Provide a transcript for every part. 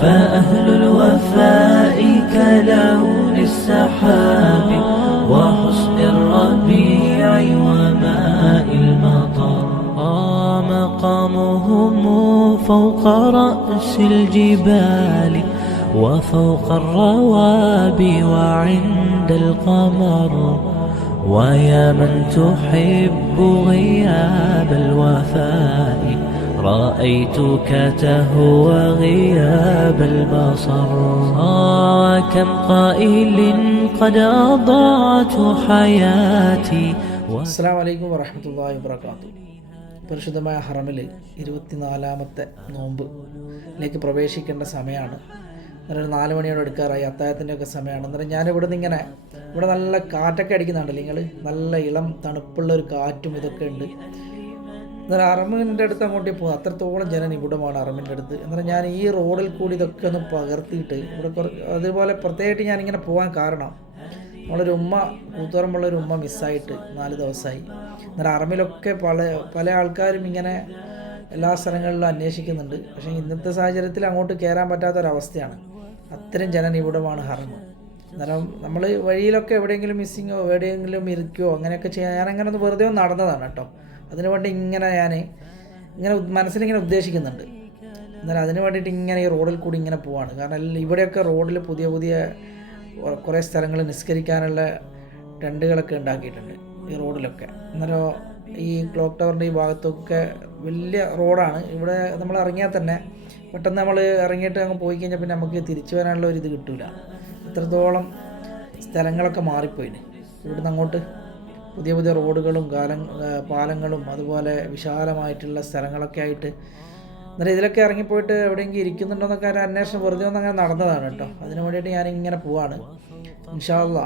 فأهل الوفاء كلون السحاب وحسن الربيع وماء المطر. مقامهم فوق رأس الجبال وفوق الروابي وعند القمر. ويا من تحب غياب الوفاء رأيتك تهوى غياب البصر آه كم قائل قد أضعت حياتي അസ്സാം വലൈക്കും വറഹമത്തല്ലാഹി വാത്തു പരിശുദ്ധമായ ഹറമിൽ ഇരുപത്തിനാലാമത്തെ നോമ്പിലേക്ക് പ്രവേശിക്കേണ്ട സമയമാണ് അന്നേരം ഒരു നാല് മണിയോട് എടുക്കാറായി അത്താഴത്തിൻ്റെ ഒക്കെ സമയമാണ് അന്നേരം ഞാൻ ഇവിടെ നിന്ന് ഇങ്ങനെ ഇവിടെ നല്ല കാറ്റൊക്കെ അടിക്കുന്നുണ്ടല്ലോ നിങ്ങൾ നല്ല ഇളം തണുപ്പുള്ള ഒരു കാറ്റും ഇതൊക്കെ ഉണ്ട് അന്നേരം അറമിന്റെ അടുത്ത് അങ്ങോട്ടേ പോകും അത്രത്തോളം ജനനിബിഡമാണ് അറമിന്റെ അടുത്ത്. എന്നാൽ ഞാൻ ഈ റോഡിൽ കൂടി ഇതൊക്കെ ഒന്ന് പകർത്തിയിട്ട് ഇവിടെ അതുപോലെ പ്രത്യേകമായിട്ട് ഞാനിങ്ങനെ പോകാൻ കാരണം നമ്മളൊരു ഉമ്മ കൂത്തുപറമ്പുള്ള ഒരു ഉമ്മ മിസ്സായിട്ട് നാല് ദിവസമായി. അന്നേരം അറമിലൊക്കെ പല പല ആൾക്കാരും ഇങ്ങനെ എല്ലാ സ്ഥലങ്ങളിലും അന്വേഷിക്കുന്നുണ്ട്. പക്ഷേ ഇന്നത്തെ സാഹചര്യത്തിൽ അങ്ങോട്ട് കയറാൻ പറ്റാത്തൊരവസ്ഥയാണ്. അത്രയും ജനനിബിഡമാണ് ഹറമ് അന്നേരം നമ്മൾ വഴിയിലൊക്കെ എവിടെയെങ്കിലും മിസ്സിങ്ങോ എവിടെയെങ്കിലും ഇരിക്കുകയോ അങ്ങനെയൊക്കെ ചെയ്യാൻ ഞാനങ്ങനെ ഒന്ന് വെറുതെ ഒന്ന് നടന്നതാണ് കേട്ടോ. അതിനു വേണ്ടി ഇങ്ങനെ ഞാൻ ഇങ്ങനെ മനസ്സിലിങ്ങനെ ഉദ്ദേശിക്കുന്നുണ്ട്. എന്നാൽ അതിന് വേണ്ടിയിട്ട് ഇങ്ങനെ ഈ റോഡിൽ കൂടി ഇങ്ങനെ പോവാണ്. കാരണം ഇവിടെയൊക്കെ റോഡിൽ പുതിയ പുതിയ കുറേ സ്ഥലങ്ങൾ നിസ്കരിക്കാനുള്ള ടെന്റുകളൊക്കെ ഉണ്ടാക്കിയിട്ടുണ്ട് ഈ റോഡിലൊക്കെ. അന്നേരം ഈ ക്ലോക്ക് ടവറിന്റെ ഈ ഭാഗത്തൊക്കെ വലിയ റോഡാണ്. ഇവിടെ നമ്മൾ ഇറങ്ങിയാൽ തന്നെ പെട്ടെന്ന് നമ്മൾ ഇറങ്ങിയിട്ട് അങ്ങ് പോയി കഴിഞ്ഞാൽ പിന്നെ നമുക്ക് തിരിച്ചു വരാനുള്ള ഒരു ഇത് കിട്ടില്ല ഇത്രത്തോളം സ്ഥലങ്ങളൊക്കെ മാറിപ്പോയിന്. ഇവിടുന്ന് അങ്ങോട്ട് പുതിയ പുതിയ റോഡുകളും കാലം പാലങ്ങളും അതുപോലെ വിശാലമായിട്ടുള്ള സ്ഥലങ്ങളൊക്കെ ആയിട്ട് എന്നിട്ട് ഇതിലൊക്കെ ഇറങ്ങിപ്പോയിട്ട് എവിടെയെങ്കിലും ഇരിക്കുന്നുണ്ടോന്നൊക്കെ ഒരു അന്വേഷണം വെറുതെ ഒന്ന് അങ്ങനെ നടന്നതാണ് കേട്ടോ. അതിന് വേണ്ടിയിട്ട് ഞാനിങ്ങനെ പോവാണ്. ഇൻഷാല്ല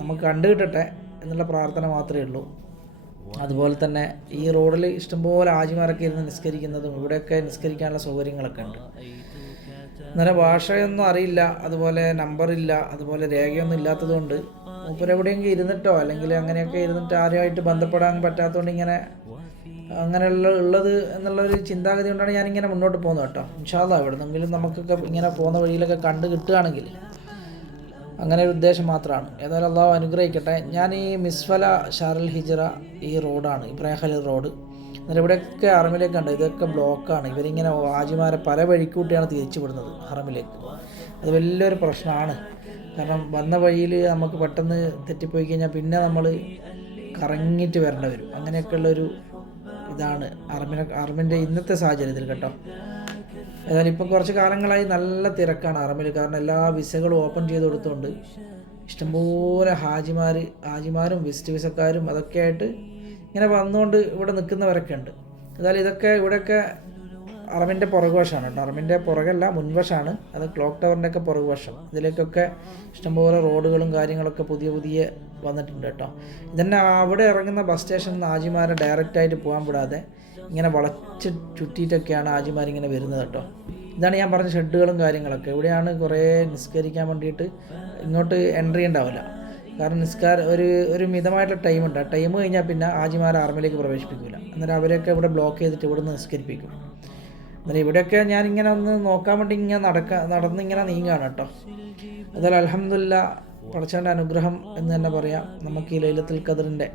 നമുക്ക് കണ്ടു കിട്ടട്ടെ എന്നുള്ള പ്രാർത്ഥന മാത്രമേ ഉള്ളൂ. അതുപോലെ തന്നെ ഈ റോഡിൽ ഇഷ്ടംപോലെ ആജിമാരൊക്കെ ഇരുന്ന് നിസ്കരിക്കുന്നതും ഇവിടെയൊക്കെ നിസ്കരിക്കാനുള്ള സൗകര്യങ്ങളൊക്കെ ഉണ്ട്. അന്നേരം ഭാഷയൊന്നും അറിയില്ല അതുപോലെ നമ്പറില്ല അതുപോലെ രേഖയൊന്നും ഇല്ലാത്തതുകൊണ്ട് മൂപ്പര് എവിടെയെങ്കിലും ഇരുന്നിട്ടോ? അല്ലെങ്കിൽ അങ്ങനെയൊക്കെ ഇരുന്നിട്ട് ആരുമായിട്ട് ബന്ധപ്പെടാൻ പറ്റാത്തതുകൊണ്ട് ഇങ്ങനെ അങ്ങനെയുള്ള ഉള്ളത് എന്നുള്ളൊരു ചിന്താഗതി കൊണ്ടാണ് ഞാനിങ്ങനെ മുന്നോട്ട് പോകുന്നത് കേട്ടോ. ഇൻഷാല്ല എവിടെന്നെങ്കിലും നമുക്കൊക്കെ ഇങ്ങനെ പോകുന്ന വഴിയിലൊക്കെ കണ്ട് കിട്ടുകയാണെങ്കിൽ അങ്ങനെ ഒരു ഉദ്ദേശം മാത്രമാണ്. ഏതായാലും അള്ളാഹു അനുഗ്രഹിക്കട്ടെ. ഞാൻ ഈ മിസ്ഫല ഷാറുൽ ഹിജറ ഈ റോഡാണ് ഇബ്രാഹിം ഖലീൽ റോഡ്. എന്നാൽ ഇവിടെയൊക്കെ ഹറമിലേക്ക് ഉണ്ട് ഇതൊക്കെ ബ്ലോക്കാണ്. ഇവരിങ്ങനെ ആജിമാരെ പല വഴിക്കൂട്ടിയാണ് തിരിച്ചു വിടുന്നത് ഹറമിലേക്ക് അത് വലിയൊരു പ്രശ്നമാണ്. കാരണം വന്ന വഴിയിൽ നമുക്ക് പെട്ടെന്ന് തെറ്റിപ്പോയി കഴിഞ്ഞാൽ പിന്നെ നമ്മൾ കറങ്ങിയിട്ട് വരേണ്ടി വരും. അങ്ങനെയൊക്കെയുള്ളൊരു ഇതാണ് അറമിനെ അർമിന്റെ ഇന്നത്തെ സാഹചര്യത്തിൽ കേട്ടോ. ഏതായാലും ഇപ്പം കുറച്ച് കാലങ്ങളായി നല്ല തിരക്കാണ് അറമിൽ കാരണം എല്ലാ വിസകളും ഓപ്പൺ ചെയ്ത് കൊടുത്തുകൊണ്ട് ഇഷ്ടംപോലെ ഹാജിമാർ ഹാജിമാരും വിസിറ്റ് വിസക്കാരും അതൊക്കെ ആയിട്ട് ഇങ്ങനെ വന്നുകൊണ്ട് ഇവിടെ നിൽക്കുന്നവരൊക്കെ ഉണ്ട്. ഏതായാലും ഇതൊക്കെ ഇവിടെയൊക്കെ അറമിന്റെ പുറകുവശമാണ് കേട്ടോ. അറമിന്റെ പുറകല്ല മുൻവശമാണ്. അത് ക്ലോക്ക് ടവറിന്റെ ഒക്കെ പുറകുവശം. ഇതിലേക്കൊക്കെ ഇഷ്ടംപോലെ റോഡുകളും കാര്യങ്ങളൊക്കെ പുതിയ പുതിയ വന്നിട്ടുണ്ട് കേട്ടോ. ഇതന്നെ അവിടെ ഇറങ്ങുന്ന ബസ് സ്റ്റേഷനിൽ നിന്ന് ആജിമാരെ ഡയറക്റ്റായിട്ട് പോകാൻ വിടാതെ ഇങ്ങനെ വളച്ച് ചുറ്റിയിട്ടൊക്കെയാണ് ആജിമാരിങ്ങനെ വരുന്നത് കേട്ടോ. ഇതാണ് ഞാൻ പറഞ്ഞ ഷെഡുകളും കാര്യങ്ങളൊക്കെ. ഇവിടെയാണ് കുറേ നിസ്കരിക്കാൻ വേണ്ടിയിട്ട് ഇങ്ങോട്ട് എൻട്രി ഉണ്ടാവില്ല. കാരണം നിസ്കാര ഒരു ഒരു മിതമായിട്ടുള്ള ടൈമുണ്ട് ആ ടൈം കഴിഞ്ഞാൽ പിന്നെ ആജിമാരെ ആർമിയിലേക്ക് പ്രവേശിപ്പിക്കില്ല അന്നേരം അവരെയൊക്കെ ഇവിടെ ബ്ലോക്ക് ചെയ്തിട്ട് ഇവിടെ നിന്ന് നിസ്കരിപ്പിക്കും. അന്നേരം ഇവിടെയൊക്കെ ഞാൻ ഇങ്ങനെ ഒന്ന് നോക്കാൻ വേണ്ടി ഇങ്ങനെ നടക്ക നടന്നിങ്ങനെ നീങ്ങാണ് കേട്ടോ. അതുപോലെ അലഹമില്ല പടച്ചവന്റെ അനുഗ്രഹം എന്ന് തന്നെ പറയാം. നമുക്ക് ഈ ലൈലത്തിൽ കതിറിന്റെ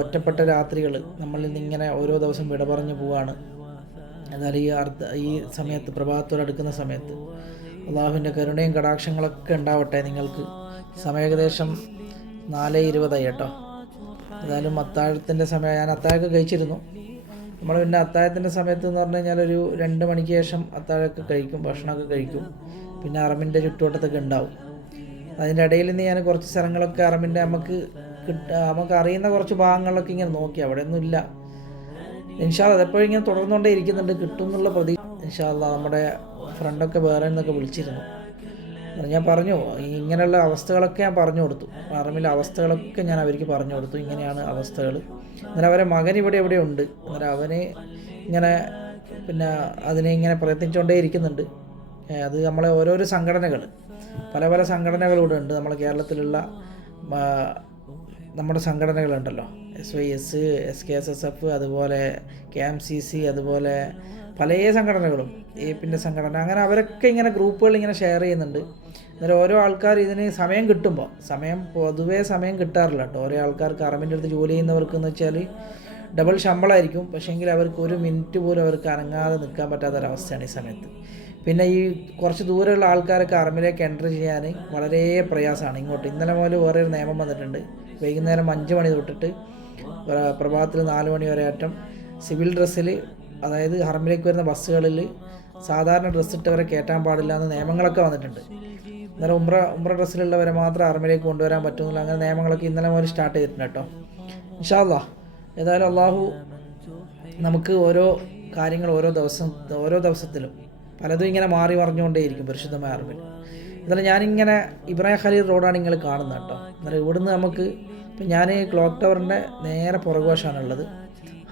ഒറ്റപ്പെട്ട രാത്രികൾ നമ്മളിൽ നിന്ന് ഇങ്ങനെ ഓരോ ദിവസം വിട പറഞ്ഞു പോവാണ്. എന്നാൽ ഈ അർദ്ധ ഈ സമയത്ത് പ്രഭാതത്തോടടുക്കുന്ന സമയത്ത് അള്ളാഹുവിന്റെ കരുണയും കടാക്ഷങ്ങളൊക്കെ ഉണ്ടാവട്ടെ നിങ്ങൾക്ക്. സമയം ഏകദേശം നാല് ഇരുപതായി കേട്ടോ. ഏതായാലും അത്താഴത്തിന്റെ സമയം ഞാൻ അത്താഴമൊക്കെ കഴിച്ചിരുന്നു. നമ്മൾ പിന്നെ അത്താഴത്തിന്റെ സമയത്ത് എന്ന് പറഞ്ഞു കഴിഞ്ഞാൽ ഒരു രണ്ട് മണിക്ക് ശേഷം അത്താഴമൊക്കെ കഴിക്കും ഭക്ഷണമൊക്കെ കഴിക്കും. പിന്നെ അറമിന്റെ ചുറ്റുവട്ടത്തൊക്കെ ഉണ്ടാവും. അതിന്റെ ഇടയിൽ നിന്ന് ഞാൻ കുറച്ച് സ്ഥലങ്ങളൊക്കെ അറമിന്റെ നമുക്ക് കിട്ട നമുക്ക് അറിയുന്ന കുറച്ച് ഭാഗങ്ങളിലൊക്കെ ഇങ്ങനെ നോക്കി. അവിടെ ഒന്നും ഇല്ല ഇൻഷാല്ല അതെപ്പോഴും ഇങ്ങനെ തുടർന്നുകൊണ്ടേ ഇരിക്കുന്നുണ്ട്. കിട്ടും എന്നുള്ള പ്രതീക്ഷ. ഇൻഷാല്ല നമ്മുടെ ഫ്രണ്ടൊക്കെ വേറെ നിന്നൊക്കെ വിളിച്ചിരുന്നു. ഞാൻ പറഞ്ഞു. ഇങ്ങനെയുള്ള അവസ്ഥകളൊക്കെ ഞാൻ പറഞ്ഞു കൊടുത്തു. ആർമിയിലെ അവസ്ഥകളൊക്കെ ഞാൻ അവർക്ക് പറഞ്ഞു കൊടുത്തു. ഇങ്ങനെയാണ് അവസ്ഥകൾ. അന്നേരം അവരെ മകൻ ഇവിടെ എവിടെ ഉണ്ട്? അന്നേരം അവന് ഇങ്ങനെ പിന്നെ അതിനെ ഇങ്ങനെ പ്രയത്നിച്ചുകൊണ്ടേ ഇരിക്കുന്നുണ്ട്. അത് നമ്മളെ ഓരോരോ സംഘടനകൾ. പല പല സംഘടനകളൂടെ ഉണ്ട്. നമ്മളെ കേരളത്തിലുള്ള നമ്മുടെ സംഘടനകളുണ്ടല്ലോ. S Y S S K S S F അതുപോലെ കെ എം സി സി അതുപോലെ പല സംഘടനകളും. എ പിന്റെ സംഘടന. അങ്ങനെ അവരൊക്കെ ഇങ്ങനെ ഗ്രൂപ്പുകൾ ഇങ്ങനെ ഷെയർ ചെയ്യുന്നുണ്ട്. അന്നേരം ഓരോ ആൾക്കാർ ഇതിന് സമയം കിട്ടുമ്പോൾ സമയം പൊതുവേ സമയം കിട്ടാറില്ല കേട്ടോ. ഓരോ ആൾക്കാർക്ക് അറമിന്റെ അടുത്ത് ജോലി ചെയ്യുന്നവർക്ക് എന്ന് വെച്ചാൽ ഡബിൾ ശമ്പളമായിരിക്കും പക്ഷേങ്കിൽ അവർക്ക് ഒരു മിനിറ്റ് പോലും അവർക്ക് അനങ്ങാതെ നിൽക്കാൻ പറ്റാത്തൊരവസ്ഥയാണ് ഈ സമയത്ത്. പിന്നെ ഈ കുറച്ച് ദൂരെയുള്ള ആൾക്കാരൊക്കെ അറമിലേക്ക് എന്റർ ചെയ്യാൻ വളരെ പ്രയാസമാണ്. ഇങ്ങോട്ട് ഇന്നലെ മുതൽ വേറെ ഒരു നിയമം വന്നിട്ടുണ്ട്. വൈകുന്നേരം അഞ്ച് മണി തൊട്ടിട്ട് പ്രഭാതത്തിൽ നാല് മണി വരെ ആറ്റം സിവിൽ ഡ്രസ്സിൽ അതായത് ഹറമിലേക്ക് വരുന്ന ബസ്സുകളിൽ സാധാരണ ഡ്രസ്സ് ഇട്ടവരെ കയറ്റാൻ പാടില്ല എന്ന നിയമങ്ങളൊക്കെ വന്നിട്ടുണ്ട്. അന്നേരം ഉമ്ര ഉമ്ര ഡ്രസ്സിലുള്ളവരെ മാത്രം ആർമിയിലേക്ക് കൊണ്ടുവരാൻ പറ്റുന്നില്ല. അങ്ങനെ നിയമങ്ങളൊക്കെ ഇന്നലെ മുതൽ സ്റ്റാർട്ട് ചെയ്തിട്ടുണ്ട് കേട്ടോ. ഇൻഷാല്ലാ ഏതായാലും അള്ളാഹു നമുക്ക് ഓരോ കാര്യങ്ങൾ ഓരോ ദിവസം ഓരോ ദിവസത്തിലും പലതും ഇങ്ങനെ മാറി മറിഞ്ഞുകൊണ്ടേയിരിക്കും പരിശുദ്ധമായ അറിവിൽ എന്നാലും ഞാനിങ്ങനെ ഇബ്രാഹിം ഖലീൽ റോഡാണ് നിങ്ങൾ കാണുന്നത് കേട്ടോ. എന്നാലും ഇവിടുന്ന് നമുക്ക് ഇപ്പം ഞാൻ ക്ലോക്ക് ടവറിന്റെ നേരെ പുറകുവശമാണുള്ളത്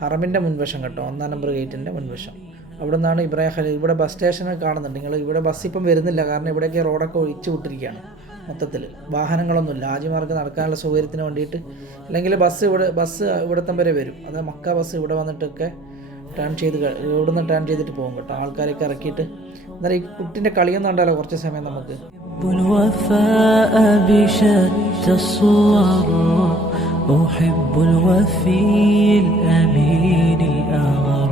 ഹറമിന്റെ മുൻവശം കേട്ടോ ഒന്നാം നമ്പർ ഗേറ്റിന്റെ മുൻവശം. അവിടെ നിന്നാണ് ഇബ്രാഹിം ഖലീൽ ഇവിടെ ബസ് സ്റ്റേഷനിൽ കാണുന്നുണ്ട് നിങ്ങൾ ഇവിടെ ബസ് ഇപ്പം വരുന്നില്ല കാരണം ഇവിടെയൊക്കെ റോഡൊക്കെ ഒഴിച്ചു വിട്ടിരിക്കുകയാണ് മൊത്തത്തിൽ വാഹനങ്ങളൊന്നുമില്ല ആജിമാർക്ക് നടക്കാനുള്ള സൗകര്യത്തിന് വേണ്ടിയിട്ട് അല്ലെങ്കിൽ ബസ് ഇവിടെ ബസ് ഇവിടത്തം വരെ വരും അത് മക്ക ബസ് ഇവിടെ വന്നിട്ടൊക്കെ ടേൺ ചെയ്ത് ക- ഇവിടുന്ന് ടേൺ ചെയ്തിട്ട് പോകും കേട്ടോ ആൾക്കാരൊക്കെ ഇറക്കിയിട്ട് എന്നാലും ഈ കുട്ടിൻ്റെ കളിയൊന്നും ഉണ്ടല്ലോ കുറച്ച് സമയം നമുക്ക് أحب الوفاء بشتى الصور أحب الوفي الأمين الأغر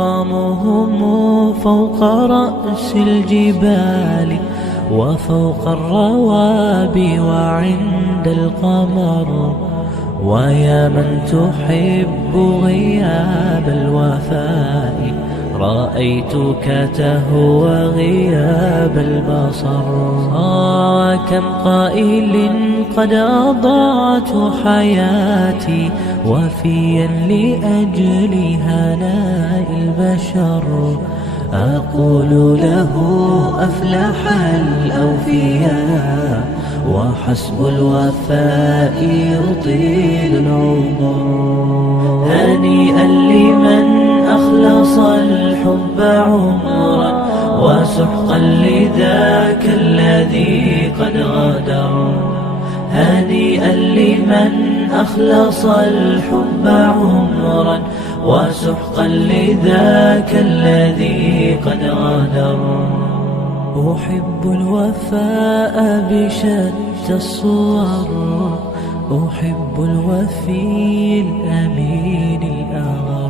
مقامهم فوق رأس الجبال وفوق الروابي وعند القمر. ويا من تحب غياب الوفاء رأيتك تهوى غياب البصر. آه كم قائل قد أضعت حياتي وفيا لأجل هناء البشر. أقول له أفلح الأوفياء وحسب الوفاء يطيل العمر. هنيئا لمن أخلص الحب عمرا وسحقا لذاك الذي قد غدر. هنيئا لمن أخلص الحب عمرا وسحقا لذاك الذي قد غدر. أحب الوفاء بشتى الصور أحب الوفي الأمين الأغر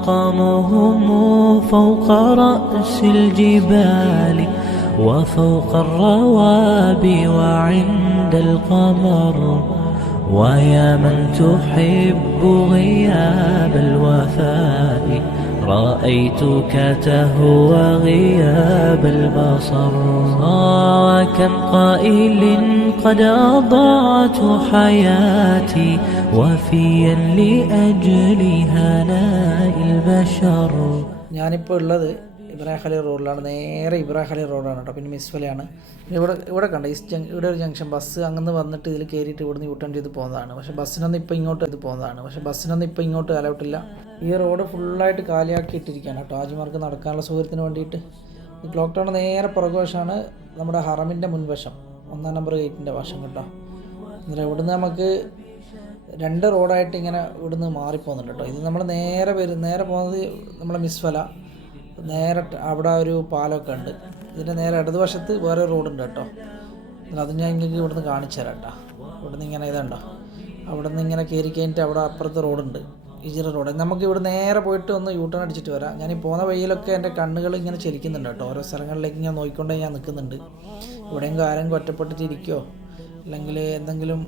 مقامهم فوق رأس الجبال وفوق الروابي وعند القمر. ويا من تحب غياب الوفاء رأيتك تهوى غياب البصر آه كم قائل قد أضعت حياتي وفيا لأجل هناء البشر ഞാനിപ്പോൾ ഉള്ളത് ഇബ്രാഹിം അലി റോഡിലാണ്. നേരെ ഇബ്രാഹിം അലി റോഡാണ് കേട്ടോ. പിന്നെ മിസ്ഫലയാണ് പിന്നെ ഇവിടെ ഇവിടെ കണ്ട ഈ ജങ് ഇവിടെ ഒരു ജംഗ്ഷൻ. ബസ് അങ്ങനെ വന്നിട്ട് ഇതിൽ കയറിയിട്ട് ഇവിടുന്ന് യൂട്ടേൺ ചെയ്ത് പോകുന്നതാണ് പക്ഷേ ബസ്സിനൊന്നും ഇപ്പോൾ ഇങ്ങോട്ട് ഇത് പോകുന്നതാണ് പക്ഷേ ബസ്സിനൊന്നും ഇപ്പോൾ ഇങ്ങോട്ട് അലൗട്ടില്ല ഈ റോഡ് ഫുള്ളായിട്ട് കാലിയാക്കി ഇട്ടിരിക്കുകയാണ് കേട്ടോ. ആജിമാർക്ക് നടക്കാനുള്ള സൗകര്യത്തിന് വേണ്ടിയിട്ട്. ക്ലോക്ക് ടൗണ് നേരെ പുറകുവശമാണ് നമ്മുടെ ഹറമിന്റെ മുൻവശം. ഒന്നാം നമ്പർ ഗേറ്റിന്റെ വശം കേട്ടോ. അന്നേരം ഇവിടുന്ന് നമുക്ക് രണ്ട് റോഡായിട്ട് ഇങ്ങനെ ഇവിടുന്ന് മാറിപ്പോകുന്നുണ്ട് കേട്ടോ. ഇത് നമ്മൾ നേരെ വരും നേരെ പോകുന്നത് നമ്മുടെ മിസ്ഫല നേരെ അവിടെ ഒരു പാലമൊക്കെ ഉണ്ട്. ഇതിന്റെ നേരെ ഇടതുവശത്ത് വേറെ റോഡുണ്ട് കേട്ടോ. അത് ഞാൻ നിങ്ങൾക്ക് ഇവിടുന്ന് കാണിച്ചു തരാം കേട്ടോ. ഇവിടുന്ന് ഇങ്ങനെ ഇതുണ്ടോ? അവിടെ നിന്ന് ഇങ്ങനെ കയറി കഴിഞ്ഞിട്ട് അവിടെ അപ്പുറത്ത് റോഡുണ്ട്. ഇജിറ റോഡ്. നമുക്ക് ഇവിടെ നേരെ പോയിട്ട് ഒന്ന് യൂട്ടേൺ അടിച്ചിട്ട് വരാം. ഞാൻ ഈ പോകുന്ന വഴിയിലൊക്കെ എന്റെ കണ്ണുകൾ ഇങ്ങനെ ചലിക്കുന്നുണ്ട് കേട്ടോ. ഓരോ സ്ഥലങ്ങളിലേക്ക് ഇങ്ങനെ നോക്കിക്കൊണ്ടേ ഞാൻ നിൽക്കുന്നുണ്ട്. ഇവിടെയെങ്കിലും ആരെങ്കിലും ഒറ്റപ്പെട്ടിട്ട് ഇരിക്കുമോ അല്ലെങ്കിൽ എന്തെങ്കിലും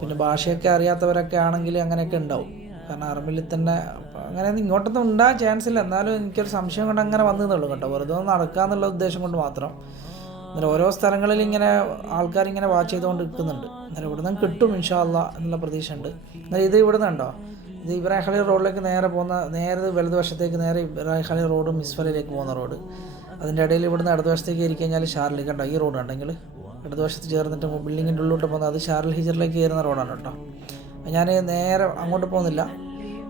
പിന്നെ ഭാഷയൊക്കെ അറിയാത്തവരൊക്കെ ആണെങ്കിൽ അങ്ങനെയൊക്കെ ഉണ്ടാവും. കാരണം ആർമിയിൽ തന്നെ അങ്ങനെ ഇങ്ങോട്ടൊന്നും ഉണ്ടാകാൻ ചാൻസ് ഇല്ല. എന്നാലും എനിക്കൊരു സംശയം കൊണ്ട് അങ്ങനെ വന്നതേ കേട്ടോ. വെറുതെ ഒന്ന് നടക്കുക എന്നുള്ള ഉദ്ദേശം കൊണ്ട് മാത്രം. അന്നേരം ഓരോ സ്ഥലങ്ങളിൽ ഇങ്ങനെ ആൾക്കാർ ഇങ്ങനെ വാച്ച് ചെയ്തുകൊണ്ട് നിൽക്കുന്നുണ്ട്. അന്നേരം ഇവിടെ നിന്ന് കിട്ടും ഇൻഷാല്ല എന്നുള്ള പ്രതീക്ഷ ഉണ്ട് എന്നാൽ ഇത് ഇവിടെ നിന്നുണ്ടോ ഇത് ഇബ്രാഹിം റോഡിലേക്ക് നേരെ പോകുന്ന നേരെ വലതുവശത്തേക്ക് നേരെ ഇബ്രാഹിം റോഡും മിസ്ഫലിലേക്ക് പോകുന്ന റോഡ്. അതിന്റെ ഇടയിൽ ഇവിടുന്ന് ഇടതുവശത്തേക്ക് കയറി കഴിഞ്ഞാൽ ഷാർലി കണ്ടോ ഈ റോഡ് ഉണ്ടെങ്കിൽ? ഇടതുവശത്ത് ചേർന്നിട്ട് ബിൽഡിങ്ങിന്റെ ഉള്ളിലോട്ട് പോകുന്നത് അത് ഷാർൽ ഹിജറിലേക്ക് കയറുന്ന റോഡാണ് കേട്ടോ. ഞാൻ നേരെ അങ്ങോട്ട് പോകുന്നില്ല.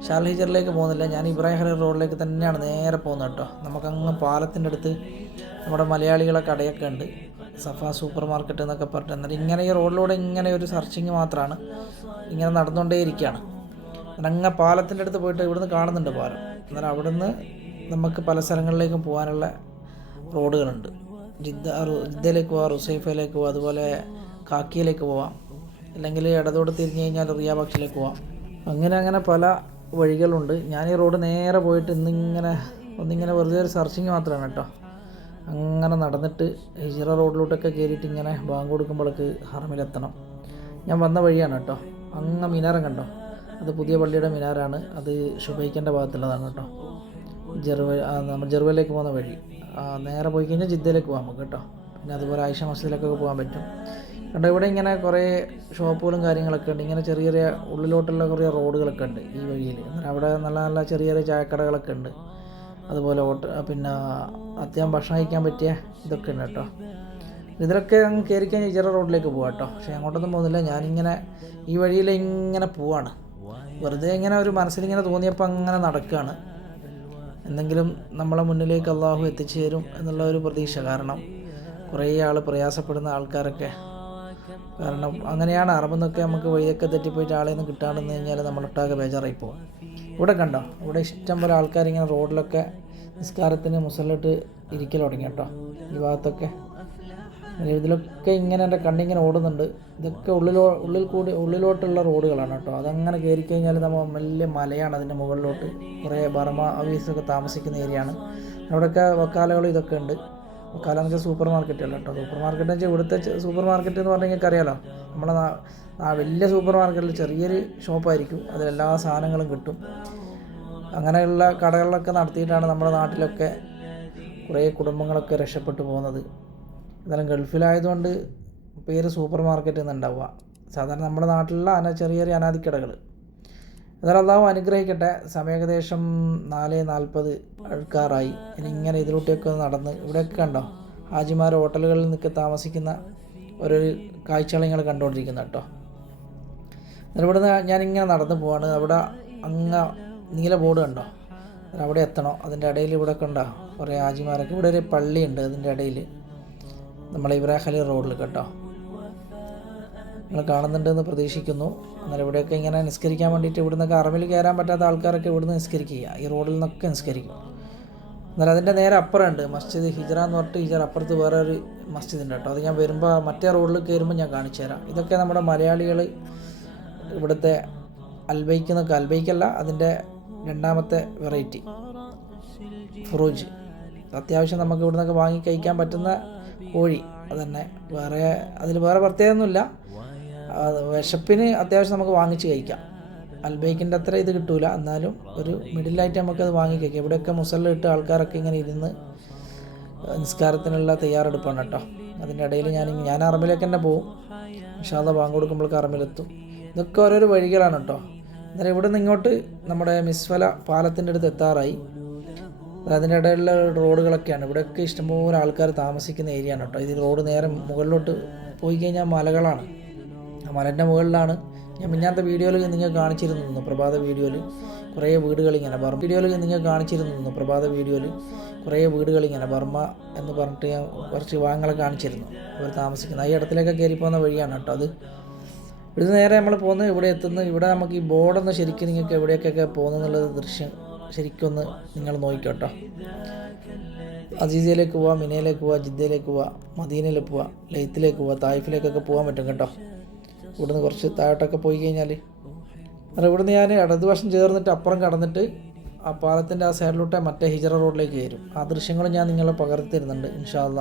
ചാർൽഹിജറിലേക്ക് പോകുന്നില്ല. ഞാൻ ഇബ്രാഹിം ഹലി റോഡിലേക്ക് തന്നെയാണ് നേരെ പോകുന്നത് കേട്ടോ. നമുക്കങ്ങ് പാലത്തിന്റെ അടുത്ത് നമ്മുടെ മലയാളികളെ കടയൊക്കെ ഉണ്ട്. സഫ സൂപ്പർ മാർക്കറ്റ് എന്നൊക്കെ പറഞ്ഞിട്ട് എന്നിട്ട് ഇങ്ങനെ ഈ റോഡിലൂടെ ഇങ്ങനെ ഒരു സെർച്ചിങ് മാത്രമാണ് ഇങ്ങനെ നടന്നുകൊണ്ടേ ഇരിക്കുകയാണ്. അങ്ങ് പാലത്തിന്റെ അടുത്ത് പോയിട്ട് ഇവിടുന്ന് കാണുന്നുണ്ട് പാലം. എന്നാൽ അവിടുന്ന് നമുക്ക് പല സ്ഥലങ്ങളിലേക്കും പോകാനുള്ള റോഡുകളുണ്ട്. ജിദ്ദ ജിദ്ദയിലേക്ക് പോവാം റുസൈഫയിലേക്ക് പോവാം അതുപോലെ കാക്കിയിലേക്ക് പോവാം. അല്ലെങ്കിൽ ഇടതോട് തിരിഞ്ഞു കഴിഞ്ഞാൽ റിയാബാക്ഷിലേക്ക് പോവാം. അങ്ങനെ അങ്ങനെ പല വഴികളുണ്ട്. ഞാൻ ഈ റോഡ് നേരെ പോയിട്ട് ഇന്നിങ്ങനെ ഒന്നിങ്ങനെ വെറുതെ ഒരു സെർച്ചിങ് മാത്രമാണ് കേട്ടോ. അങ്ങനെ നടന്നിട്ട് ഹിജിറ റോഡിലോട്ടൊക്കെ കയറിയിട്ട് ഇങ്ങനെ ബാങ്ക് കൊടുക്കുമ്പോഴേക്ക് ഹറമിലെത്തണം. ഞാൻ വന്ന വഴിയാണ് കേട്ടോ. അങ്ങ് മിനാരം കണ്ടോ? അത് പുതിയ പള്ളിയുടെ മിനാരാണ്. അത് ഷുബൈക്കന്റെ ഭാഗത്തുള്ളതാണ് കേട്ടോ. ജെറുവ നമ്മൾ ജെറുവയിലേക്ക് പോകുന്ന വഴി. നേരെ പോയി കഴിഞ്ഞാൽ ജിദ്ദയിലേക്ക് പോകാം നമുക്ക് കേട്ടോ. പിന്നെ അതുപോലെ ആയിഷ മസ്ജിദിലൊക്കെ പോകാൻ പറ്റും. കണ്ടോ ഇവിടെ ഇങ്ങനെ കുറേ ഷോപ്പുകളും കാര്യങ്ങളൊക്കെ ഉണ്ട്. ഇങ്ങനെ ചെറിയ ചെറിയ ഉള്ളിലോട്ടുള്ള കുറേ റോഡുകളൊക്കെ ഉണ്ട് ഈ വഴിയിൽ. എന്നാൽ അവിടെ നല്ല നല്ല ചെറിയ ചെറിയ ചായക്കടകളൊക്കെ ഉണ്ട്. അതുപോലെ ഓട്ട പിന്നെ അത്യാവശ്യം ഭക്ഷണം കഴിക്കാൻ പറ്റിയ ഇതൊക്കെ ഉണ്ട് കേട്ടോ. ഇതിലൊക്കെ അങ്ങ് കയറി കഴിഞ്ഞാൽ ചെറിയ റോഡിലേക്ക് പോകാം കേട്ടോ. പക്ഷേ അങ്ങോട്ടൊന്നും പോകുന്നില്ല. ഞാനിങ്ങനെ ഈ വഴിയിൽ ഇങ്ങനെ പോവാണ്. വെറുതെ ഇങ്ങനെ ഒരു മനസ്സിലിങ്ങനെ തോന്നിയപ്പോൾ അങ്ങനെ നടക്കുകയാണ്. എന്തെങ്കിലും നമ്മളെ മുന്നിലേക്ക് അള്ളാഹു എത്തിച്ചേരും എന്നുള്ള ഒരു പ്രതീക്ഷ. കാരണം കുറേ ആൾ പ്രയാസപ്പെടുന്ന ആൾക്കാരൊക്കെ. കാരണം അങ്ങനെയാണ് അറബെന്നൊക്കെ നമുക്ക് വഴിയൊക്കെ തെറ്റിപ്പോയിട്ട് ആളെ നിന്ന് കിട്ടാണ്ടെന്ന് കഴിഞ്ഞാൽ നമ്മളൊട്ടാകെ ബേജാറായി പോകും ഇവിടെ കണ്ടോ? ഇവിടെ ഇഷ്ടം പോലെ ആൾക്കാരിങ്ങനെ റോഡിലൊക്കെ നിസ്കാരത്തിന് മുസലിട്ട് ഇരിക്കൽ തുടങ്ങി കേട്ടോ. ഈ ഭാഗത്തൊക്കെ. ഇതിലൊക്കെ ഇങ്ങനെ എന്റെ കണ്ണിങ്ങനെ ഓടുന്നുണ്ട്. ഇതൊക്കെ ഉള്ളിലോ ഉള്ളിൽ കൂടി ഉള്ളിലോട്ടുള്ള റോഡുകളാണ് കേട്ടോ. അതങ്ങനെ കയറി കഴിഞ്ഞാൽ നമ്മൾ വലിയ മലയാണ് അതിന്റെ മുകളിലോട്ട്. കുറേ ബർമ അവീസൊക്കെ താമസിക്കുന്ന ഏരിയയാണ്. അവിടെയൊക്കെ വക്കാലകളും ഇതൊക്കെ ഉണ്ട്. എന്ന് വെച്ചാൽ സൂപ്പർ മാർക്കറ്റുകൾ കേട്ടോ സൂപ്പർ മാർക്കറ്റ് വെച്ചാൽ ഇവിടുത്തെ സൂപ്പർ മാർക്കറ്റ് എന്ന് പറഞ്ഞാൽ നിങ്ങൾക്ക് അറിയാലോ? നമ്മളെ ആ വലിയ സൂപ്പർ മാർക്കറ്റിൽ ചെറിയൊരു ഷോപ്പായിരിക്കും. അതിലെല്ലാ സാധനങ്ങളും കിട്ടും. അങ്ങനെയുള്ള കടകളിലൊക്കെ നടത്തിയിട്ടാണ് നമ്മുടെ നാട്ടിലൊക്കെ കുറേ കുടുംബങ്ങളൊക്കെ രക്ഷപ്പെട്ടു പോകുന്നത്. എന്നാലും ഗൾഫിലായതുകൊണ്ട് പേര് സൂപ്പർ മാർക്കറ്റ് എന്നുണ്ടാവുക. സാധാരണ നമ്മുടെ നാട്ടിലുള്ള അന ചെറിയ ചെറിയ അനാദിക്കടകൾ എന്നാലും അള്ളാഹു അനുഗ്രഹിക്കട്ടെ. സമയം ഏകദേശം നാല് നാൽപ്പത് ആൾക്കാറായി ഇനി ഇങ്ങനെ ഇതിലൂട്ടിയൊക്കെ നടന്ന് ഇവിടെയൊക്കെ കണ്ടോ? ഹാജിമാർ ഹോട്ടലുകളിൽ നിൽക്കി താമസിക്കുന്ന ഒരു കാഴ്ചകൾ നിങ്ങൾ കണ്ടുകൊണ്ടിരിക്കുന്ന കേട്ടോ. എന്നിട്ട് ഇവിടുന്ന് ഞാനിങ്ങനെ നടന്ന് പോവാണ്. അവിടെ അങ്ങ നീല ബോർഡ് കണ്ടോ? അവിടെ എത്തണോ? അതിന്റെ ഇടയിൽ ഇവിടെ കണ്ടോ കുറേ ഹാജിമാരൊക്കെ. ഇവിടെ ഒരു പള്ളിയുണ്ട് അതിന്റെ ഇടയിൽ. നമ്മളെ ഇബ്രാഹിം റോഡിൽ കേട്ടോ. നിങ്ങൾ കാണുന്നുണ്ടെന്ന് പ്രതീക്ഷിക്കുന്നു. എന്നാൽ ഇവിടെയൊക്കെ ഇങ്ങനെ നിസ്കരിക്കാൻ വേണ്ടിയിട്ട് ഇവിടുന്ന് കറമിൽ കയറാൻ പറ്റാത്ത ആൾക്കാരൊക്കെ ഇവിടുന്ന് നിസ്കരിക്കുക. ഈ റോഡിൽ നിന്നൊക്കെ നിസ്കരിക്കും. എന്നാൽ അതിന്റെ നേരെ അപ്പുറമുണ്ട് മസ്ജിദ് ഹിജറ എന്ന് പറഞ്ഞിട്ട് ഹിജറ അപ്പുറത്ത് വേറെ ഒരു മസ്ജിദ് ഉണ്ട് കേട്ടോ. അത് ഞാൻ വരുമ്പോൾ മറ്റേ റോഡിൽ കയറുമ്പോൾ ഞാൻ കാണിച്ചു തരാം. ഇതൊക്കെ നമ്മുടെ മലയാളികൾ ഇവിടുത്തെ അൽബൈക്ക് എന്നൊക്കെ അൽബൈക്കല്ല അതിന്റെ രണ്ടാമത്തെ വെറൈറ്റി. ഫുറൂജ്. അത്യാവശ്യം നമുക്ക് ഇവിടുന്നൊക്കെ വാങ്ങി കഴിക്കാൻ പറ്റുന്ന കോഴി. അതന്നെ വേറെ അതിൽ വേറെ പ്രത്യേകമൊന്നുമില്ല വിശപ്പിന് അത്യാവശ്യം നമുക്ക് വാങ്ങിച്ച് കഴിക്കാം. അൽബൈക്കിന്റെ അത്ര ഇത് കിട്ടൂല. എന്നാലും ഒരു മിഡിലായിട്ട് നമുക്കത് വാങ്ങി കഴിക്കാം. ഇവിടെയൊക്കെ മുസല്ല ഇട്ട് ആൾക്കാരൊക്കെ ഇങ്ങനെ ഇരുന്ന് നിസ്കാരത്തിനുള്ള തയ്യാറെടുപ്പാണ് കേട്ടോ. അതിന്റെ ഇടയിൽ ഞാൻ ഞാൻ അറബിലേക്ക് തന്നെ പോവും. പക്ഷേ അത് വാങ്ങി കൊടുക്കുമ്പോഴേക്ക് അറബിലെത്തും. ഇതൊക്കെ ഓരോരോ വഴികളാണ് കേട്ടോ. എന്നാലും ഇവിടെ നിന്ന് ഇങ്ങോട്ട് നമ്മുടെ മിസ്വല പാലത്തിന്റെ അടുത്ത് എത്താറായി. അതിന്റെ ഇടയിലുള്ള റോഡുകളൊക്കെയാണ്. ഇവിടെയൊക്കെ ഇഷ്ടംപോലെ ആൾക്കാർ താമസിക്കുന്ന ഏരിയ ആണ് കേട്ടോ. ഇത് റോഡ് നേരെ മുകളിലോട്ട് പോയി കഴിഞ്ഞാൽ മലകളാണ്. മലന്റെ മുകളിലാണ്. ഞാൻ മിഞ്ഞാത്ത വീഡിയോയിൽ നിങ്ങൾ കാണിച്ചിരുന്നു പ്രഭാത വീഡിയോയിൽ കുറേ വീടുകൾ ഇങ്ങനെ ബർമ്മ വീഡിയോയിൽ നിങ്ങൾ കാണിച്ചിരുന്നു പ്രഭാത വീഡിയോയിൽ കുറേ വീടുകൾ ഇങ്ങനെ ബർമ്മ എന്ന് പറഞ്ഞിട്ട് ഞാൻ കുറച്ച് ഭാഗങ്ങളെ കാണിച്ചിരുന്നു. അവർ താമസിക്കുന്നത് ഈ ഇടത്തിലൊക്കെ കയറി പോകുന്ന വഴിയാണ് കേട്ടോ അത്. ഇവിടുന്ന് നേരെ നമ്മൾ പോകുന്നത് ഇവിടെ എത്തുന്നു ഇവിടെ നമുക്ക് ഈ ബോർഡൊന്ന് ശരിക്കും നിങ്ങൾക്ക് എവിടേക്കൊക്കെ പോകുന്നുള്ളത് ദൃശ്യം ശരിക്കൊന്ന് നിങ്ങൾ നോക്കിക്കോട്ടോ അസീസയിലേക്ക് പോവാം മിനയിലേക്ക് പോവാം ജിദ്ദയിലേക്ക് പോവാം മദീനയിലേക്ക് പോവാം ലൈത്തിലേക്ക് പോവാം തായിഫിലേക്കൊക്കെ പോകാൻ പറ്റും കേട്ടോ. ഇവിടുന്ന് കുറച്ച് താഴോട്ടൊക്കെ പോയി കഴിഞ്ഞാൽ കാരണം ഇവിടുന്ന് ഞാൻ ഇടതുവശം ചേർന്നിട്ട് അപ്പുറം കടന്നിട്ട് ആ പാലത്തിന്റെ ആ സൈഡിലോട്ട് മറ്റേ ഹിജറ റോഡിലേക്ക് വരും ആ ദൃശ്യങ്ങളും ഞാൻ നിങ്ങളെ പകർത്തി തരുന്നുണ്ട് ഇൻഷാല്ല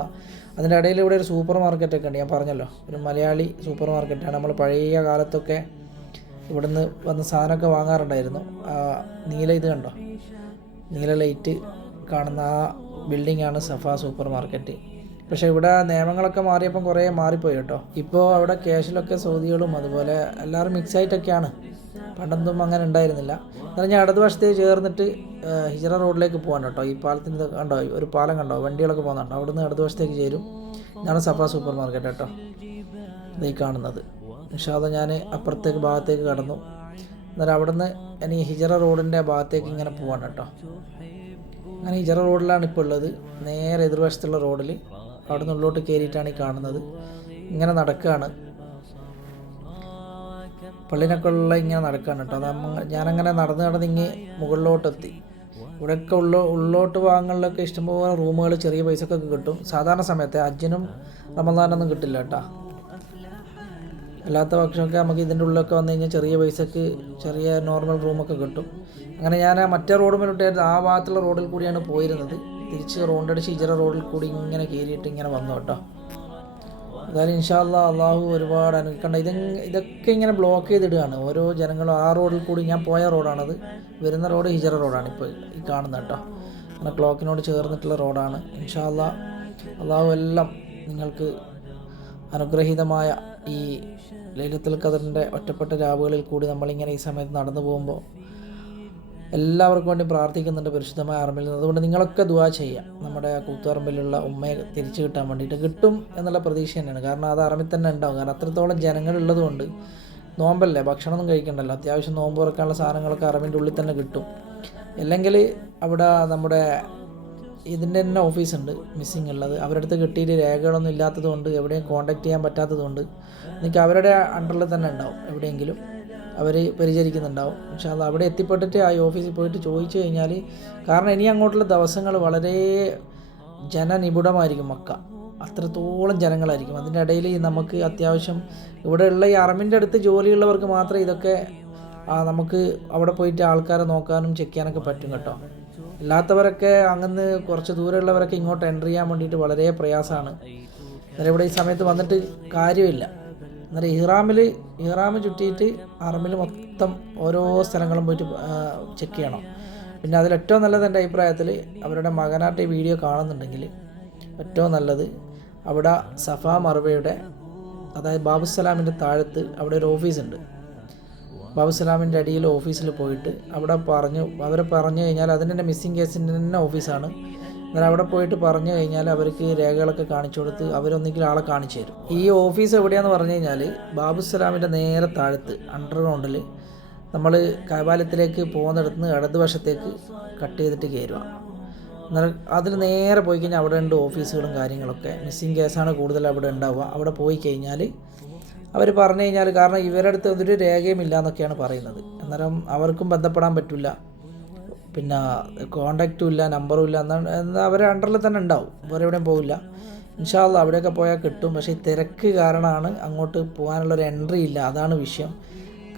അതിന്റെ ഇടയിൽ ഇവിടെ ഒരു സൂപ്പർ മാർക്കറ്റൊക്കെ ഉണ്ട്. ഞാൻ പറഞ്ഞല്ലോ ഒരു മലയാളി സൂപ്പർ മാർക്കറ്റാണ്. നമ്മൾ പഴയ കാലത്തൊക്കെ ഇവിടുന്ന് വന്ന് സാധനമൊക്കെ വാങ്ങാറുണ്ടായിരുന്നു. ആ നീല ഇത് കണ്ടോ? നീല ലൈറ്റ് കാണുന്ന ആ ബിൽഡിംഗാണ് സഫ സൂപ്പർ മാർക്കറ്റ്. പക്ഷേ ഇവിടെ നിയമങ്ങളൊക്കെ മാറിയപ്പം കുറേ മാറിപ്പോയി കേട്ടോ. ഇപ്പോൾ അവിടെ ക്യാഷിലൊക്കെ സൗദികളും അതുപോലെ എല്ലാവരും മിക്സ് ആയിട്ടൊക്കെയാണ് പണ്ടൊന്നും അങ്ങനെ ഉണ്ടായിരുന്നില്ല. എന്നാൽ ഞാൻ ഇടതുവശത്തേക്ക് ചേർന്നിട്ട് ഹിജറ റോഡിലേക്ക് പോകാൻ കേട്ടോ. ഈ പാലത്തിന്റെ കണ്ടോ? ഒരു പാലം കണ്ടോ? വണ്ടികളൊക്കെ പോകുന്നുണ്ടോ അവിടുന്ന് ഇടതുവശത്തേക്ക് ചേരും. ഇതാണ് സഫ സൂപ്പർ മാർക്കറ്റ് കേട്ടോ. ഈ കാണുന്നത്. നിഷാദ ഞാൻ അപ്പുറത്തേക്ക് ഭാഗത്തേക്ക് കടന്നു. എന്നാൽ അവിടുന്ന് ഇനി ഹിജറ റോഡിന്റെ ഭാഗത്തേക്ക് ഇങ്ങനെ പോകാൻ കേട്ടോ. അങ്ങനെ ഹിജറ റോഡിലാണ് ഇപ്പോൾ ഉള്ളത്. നേരെ എതിർവശത്തുള്ള റോഡിൽ അവിടെ നിന്ന് കയറിയിട്ടാണ് ഈ കാണുന്നത്. ഇങ്ങനെ നടക്കുകയാണ് പള്ളിനൊക്കെ ഉള്ള ഇങ്ങനെ നടക്കുകയാണ് കേട്ടോ. അത് ഞാനങ്ങനെ നടന്ന് നടന്ന് ഇങ്ങ് മുകളിലോട്ടെത്തി. ഇവിടെയൊക്കെ ഉള്ള ഉള്ളോട്ട് ഭാഗങ്ങളിലൊക്കെ ഇഷ്ടംപോലെ റൂമുകൾ ചെറിയ പൈസക്കൊക്കെ കിട്ടും. സാധാരണ സമയത്ത് അജ്ജനും റമദാനൊന്നും കിട്ടില്ല കേട്ടോ. അല്ലാത്ത പക്ഷമൊക്കെ നമുക്ക് ഇതിന്റെ ഉള്ളിലൊക്കെ വന്നു കഴിഞ്ഞാൽ ചെറിയ പൈസക്ക് ചെറിയ നോർമൽ റൂമൊക്കെ കിട്ടും. അങ്ങനെ ഞാൻ മറ്റേ റോഡ് മേലോട്ടായിരുന്നു ആ ഭാഗത്തുള്ള റോഡിൽ കൂടിയാണ് പോയിരുന്നത്. തിരിച്ച് റോണ്ടടിച്ച് ഇജറ റോഡിൽ കൂടി ഇങ്ങനെ കയറിയിട്ട് ഇങ്ങനെ വന്നു കേട്ടോ. എന്തായാലും ഇൻഷാല്ല അള്ളാഹു ഒരുപാട് അനുഭവിക്കേണ്ട ഇത് ഇതൊക്കെ ഇങ്ങനെ ബ്ലോക്ക് ചെയ്തിടുകയാണ്. ഓരോ ജനങ്ങളും ആ റോഡിൽ കൂടി ഞാൻ പോയ റോഡാണത്. വരുന്ന റോഡ് ഹിജറ റോഡാണ് ഇപ്പോൾ ഈ കാണുന്നത് കേട്ടോ. അങ്ങനെ ക്ലോക്കിനോട് ചേർന്നിട്ടുള്ള റോഡാണ്. ഇൻഷാ ഇൻഷാല്ല അള്ളാഹു എല്ലാം നിങ്ങൾക്ക് അനുഗ്രഹീതമായ ഈ ലൈലത്തുൽ ഖദറിന്റെ ഒറ്റപ്പെട്ട രാവുകളിൽ കൂടി നമ്മളിങ്ങനെ ഈ സമയത്ത് നടന്നു പോകുമ്പോൾ എല്ലാവർക്കും വേണ്ടി പ്രാർത്ഥിക്കുന്നുണ്ട് പരിശുദ്ധമായ അറമ്പിൽ നിന്ന്. അതുകൊണ്ട് നിങ്ങളൊക്കെ ദുവാ ചെയ്യാം നമ്മുടെ കൂത്തുപറമ്പിലുള്ള ഉമ്മയെ തിരിച്ചു കിട്ടാൻ വേണ്ടിയിട്ട് കിട്ടും എന്നുള്ള പ്രതീക്ഷ തന്നെയാണ്. കാരണം അത് അറമ്പിൽ തന്നെ ഉണ്ടാവും. കാരണം അത്രത്തോളം ജനങ്ങളുള്ളതുകൊണ്ട് നോമ്പല്ലേ? ഭക്ഷണമൊന്നും കഴിക്കണ്ടല്ലോ. അത്യാവശ്യം നോമ്പ് തുറക്കാനുള്ള സാധനങ്ങളൊക്കെ അറമ്പിന്റെ ഉള്ളിൽ തന്നെ കിട്ടും. അല്ലെങ്കിൽ അവിടെ നമ്മുടെ ഇതിന്റെ തന്നെ ഓഫീസുണ്ട് മിസ്സിങ് ഉള്ളത്. അവരുടെ അടുത്ത് കിട്ടിയിട്ട് രേഖകളൊന്നും ഇല്ലാത്തതുകൊണ്ട് എവിടെയും കോൺടാക്ട് ചെയ്യാൻ പറ്റാത്തതുകൊണ്ട് എനിക്ക് അവരുടെ അണ്ടറിൽ തന്നെ ഉണ്ടാവും എവിടെയെങ്കിലും. അവർ പരിചരിക്കുന്നുണ്ടാവും. പക്ഷെ അത് അവിടെ എത്തിപ്പെട്ടിട്ട് ആ ഓഫീസിൽ പോയിട്ട് ചോദിച്ചു കഴിഞ്ഞാൽ കാരണം ഇനി അങ്ങോട്ടുള്ള ദിവസങ്ങൾ വളരെ ജനനിബിഡമായിരിക്കും മക്ക. അത്രത്തോളം ജനങ്ങളായിരിക്കും. അതിന്റെ ഇടയിൽ നമുക്ക് അത്യാവശ്യം ഇവിടെയുള്ള ഈ അറമിന്റെ അടുത്ത് ജോലിയുള്ളവർക്ക് മാത്രമേ ഇതൊക്കെ നമുക്ക് അവിടെ പോയിട്ട് ആൾക്കാരെ നോക്കാനും ചെക്ക് ചെയ്യാനൊക്കെ പറ്റും കേട്ടോ. അല്ലാത്തവരൊക്കെ അങ്ങന്ന് കുറച്ച് ദൂരമുള്ളവരൊക്കെ ഇങ്ങോട്ട് എന്റർ ചെയ്യാൻ വേണ്ടിയിട്ട് വളരെ പ്രയാസമാണ്. അന്നേരം ഇവിടെ ഈ സമയത്ത് വന്നിട്ട് കാര്യമില്ല. അന്നേരം ഇഹ്റാമിൽ ഇഹ്റാം ചുറ്റിയിട്ട് അറമിൽ മൊത്തം ഓരോ സ്ഥലങ്ങളും പോയിട്ട് ചെക്ക് ചെയ്യണം. പിന്നെ അതിൽ ഏറ്റവും നല്ലത് എന്റെ അഭിപ്രായത്തിൽ അവരുടെ മകനായിട്ട് ഈ വീഡിയോ കാണുന്നുണ്ടെങ്കിൽ ഏറ്റവും നല്ലത് അവിടെ സഫ മർവയുടെ അതായത് ബാബുസലാമിന്റെ താഴത്ത് അവിടെ ഒരു ഓഫീസുണ്ട് ബാബുസലാമിന്റെ അടിയിൽ ഓഫീസിൽ പോയിട്ട് അവിടെ പറഞ്ഞു അവരെ പറഞ്ഞു കഴിഞ്ഞാൽ അതിന്റെ മിസ്സിങ് കേസിന്റെ തന്നെ ഓഫീസാണ് എന്നാൽ അവിടെ പോയിട്ട് പറഞ്ഞു കഴിഞ്ഞാൽ അവർക്ക് രേഖകളൊക്കെ കാണിച്ചു കൊടുത്ത് അവരൊന്നെങ്കിൽ ആളെ കാണിച്ചു തരും. ഈ ഓഫീസ് എവിടെയാന്ന് പറഞ്ഞു കഴിഞ്ഞാൽ ബാബു ബാബുസലാമിന്റെ നേരെ താഴത്ത് അണ്ടർഗ്രൗണ്ടിൽ നമ്മൾ കൈവാലത്തിലേക്ക് പോകുന്നിടത്ത് നിന്ന് ഇടതുവശത്തേക്ക് കട്ട് ചെയ്തിട്ട് കയറുക. എന്നാൽ അതിൽ നേരെ പോയി കഴിഞ്ഞാൽ അവിടെ ഉണ്ട് ഓഫീസുകളും കാര്യങ്ങളൊക്കെ മിസ്സിങ് കേസാണ് കൂടുതൽ അവിടെ ഉണ്ടാവുക. അവിടെ പോയി കഴിഞ്ഞാൽ അവർ പറഞ്ഞു കഴിഞ്ഞാൽ കാരണം ഇവരുടെ അടുത്ത് ഒരു രേഖയും ഇല്ല എന്നൊക്കെയാണ് പറയുന്നത്. അന്നേരം അവർക്കും ബന്ധപ്പെടാൻ പറ്റില്ല. പിന്നെ കോണ്ടാക്റ്റും ഇല്ല നമ്പറും ഇല്ല എന്നാൽ അവരെ അണ്ടറിൽ തന്നെ ഉണ്ടാവും. വേറെ എവിടെയും പോവില്ല. ഇൻഷാല്ല അവിടെയൊക്കെ പോയാൽ കിട്ടും. പക്ഷേ ഈ തിരക്ക് കാരണമാണ് അങ്ങോട്ട് പോകാനുള്ളൊരു എൻട്രി ഇല്ല. അതാണ് വിഷയം.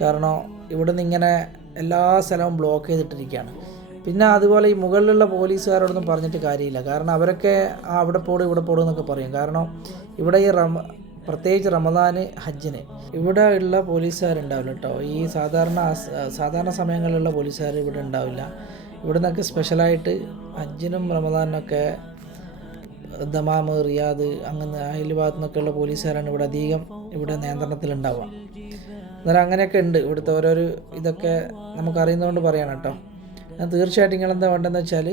കാരണം ഇവിടെ നിന്ന് ഇങ്ങനെ എല്ലാ സ്ഥലവും ബ്ലോക്ക് ചെയ്തിട്ടിരിക്കുകയാണ്. പിന്നെ അതുപോലെ ഈ മുകളിലുള്ള പോലീസുകാരോടൊന്നും പറഞ്ഞിട്ട് കാര്യമില്ല. കാരണം അവരൊക്കെ ആ അവിടെ പോടും ഇവിടെ പോടും എന്നൊക്കെ പറയും. കാരണം ഇവിടെ ഈ റമ പ്രത്യേകിച്ച് റമദാന് ഹജ്ജിന് ഇവിടെ ഉള്ള പോലീസുകാരുണ്ടാവില്ല കേട്ടോ. ഈ സാധാരണ സാധാരണ സമയങ്ങളിലുള്ള പോലീസുകാർ ഇവിടെ ഉണ്ടാവില്ല. ഇവിടെ നിന്നൊക്കെ സ്പെഷ്യലായിട്ട് അജ്ജിനും റമദാനൊക്കെ ദമാമ് റിയാദ് അങ്ങനെ അയൽ ഭാഗത്തു നിന്നൊക്കെയുള്ള പോലീസുകാരാണ് ഇവിടെ അധികം ഇവിടെ നിയന്ത്രണത്തിലുണ്ടാവുക. എന്നാലും അങ്ങനെയൊക്കെ ഉണ്ട്. ഇവിടുത്തെ ഓരോരോ ഇതൊക്കെ നമുക്കറിയുന്നതുകൊണ്ട് പറയണം കേട്ടോ. ഞാൻ തീർച്ചയായിട്ടും നിങ്ങൾ എന്താ വേണ്ടതെന്ന് വെച്ചാൽ